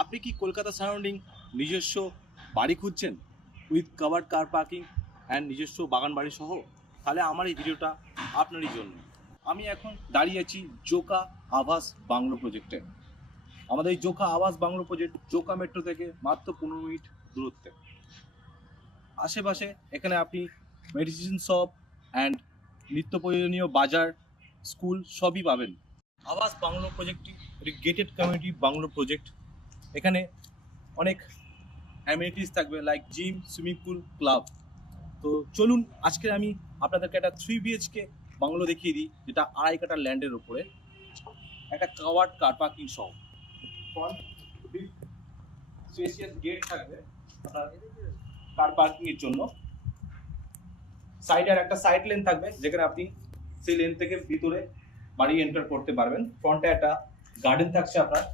আপনি কি কলকাতা সারাউন্ডিং নিজস্ব বাড়ি খুঁজছেন with covered car parking and নিজস্ব বাগান বাড়ি সহ? তাহলে আমার এই ভিডিওটা আপনারই জন্য। আমি এখন দাঁড়িয়ে আছি জোকা আবাস বাংলো প্রজেক্টে। আমাদের এই জোকা আবাস বাংলো প্রজেক্ট জোকা মেট্রো থেকে মাত্র 15 মিনিট দূরত্বে। আশেপাশে এখানে আপনি মেডিসিন শপ অ্যান্ড নিত্য প্রয়োজনীয় বাজার, স্কুল সবই পাবেন। আবাস বাংলো প্রজেক্টটি একটি গেটেড কমিউনিটি বাংলো প্রজেক্ট। এখানে অনেক অ্যামিনিটিস থাকবে like gym, swimming pool, club. তো চলুন আজকে আমি আপনাদেরকে একটা 3 BHK বাংলো দেখিয়ে দিই, যেটা 2.5 কাঠা ল্যান্ডের উপরে, একটা কাভার্ড কার পার্কিং সহ। ফ্রন্ট স্পেসিয়াস গেট থাকবে আপনার কার পার্কিং এর জন্য। সাইডে আর একটা সাইড লেন থাকবে, যেখানে আপনি সেই লেন থেকে ভিতরে বাড়ি এন্টার করতে পারবেন। ফ্রন্টে একটা গার্ডেন থাকছে আপনার।